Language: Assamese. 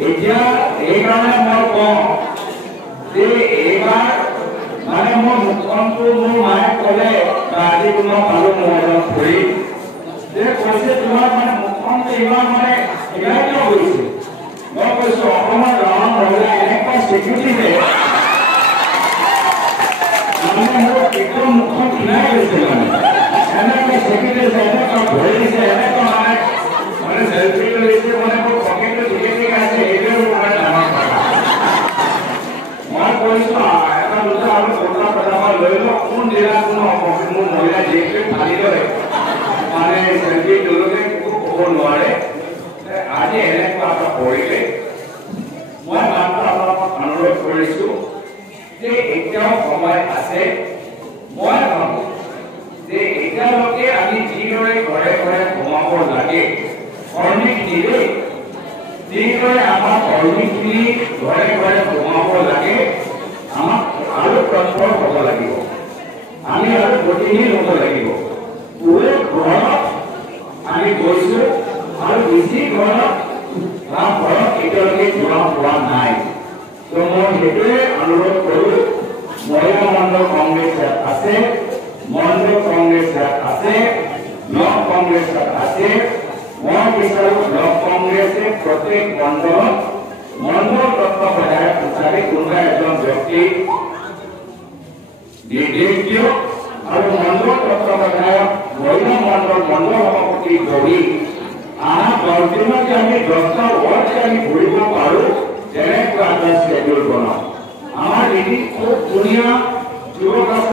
এতিয়া এইকাৰণে মই কওঁ যে এইবাৰ মানে মোৰ মুখখনটো মোৰ মায়ে ক'লে আজি মই পালো মোবাইলত পঢ়ি যে কৈছে তোমাৰ মানে মুখখনটো এইবাৰ মানে এৰাই কিয় গৈছে মই কৈছো অসমৰ গাঁৱৰ মহিলা এনেকুৱা স্বীকৃতি মানে মোৰ একদম মুখখন কিনাই গৈছে মানে এনেকুৱা স্বীকৃতি এনেকুৱা ভৰি দিছে এনেকুৱা মানে চেল্ফি লৈছে মানে মোৰ পকেটটো ঠিকে ঠিক আছে এইটোৱে মোৰ মানে ডাঙৰ কথা মই কৈছো এটা দুটা আৰু কথা কথা মই লৈ লওঁ কোন জিলা কোনো মোৰ মহিলা যিটোৱে ফালি লয় মানে চেল্ফি তোলোতে ক'ব নোৱাৰে আজি এনেকুৱা এটা পৰিৱেশ মই মাত্ৰ আপোনালোকক অনুৰোধ কৰিছো যে এতিয়াও সময় আছে মই ভাবো যে এতিয়ালৈকে আমি যিদৰে ঘৰে ঘৰে সোমাব লাগে কৰ্মীক দিলে যিদৰে আমাৰ কৰ্মীখিনি ঘৰে ঘৰে সোমাব লাগে আমাক আৰু তৎপৰ হ'ব লাগিব আমি আৰু গতিশীল হ'ব লাগিব পুৰে ঘৰত আমি গৈছো আৰু বেছি ঘৰত এতিয়ালৈকে যোৱা হোৱা নাই তো মই সেইটোৱে অনুৰোধ কৰোঁ মহিলা মণ্ডল কংগ্ৰেছ আছে মণ্ডল কংগ্ৰেছ আছে ব্লক কংগ্ৰেছ আছে মই বিচাৰোঁ ব্লক কংগ্ৰেছে প্ৰত্যেক মণ্ডলত মণ্ডল তত্ত্বাৱধায়ক হিচাপে কোনোবা এজন ব্যক্তি নিৰ্দেশ দিয়ক আৰু মণ্ডল তত্ত্বাৱধায়ক মহিলা মণ্ডল সভাপতি গঢ়ি আমাৰ 10 দিনত আমি 10টা ৱাৰ্ড আমি ঘূৰিব পাৰোঁ তেনেকুৱা এটা শ্বেডিউল বনাওঁ আমাৰ এটি খুব ধুনীয়া যুৱক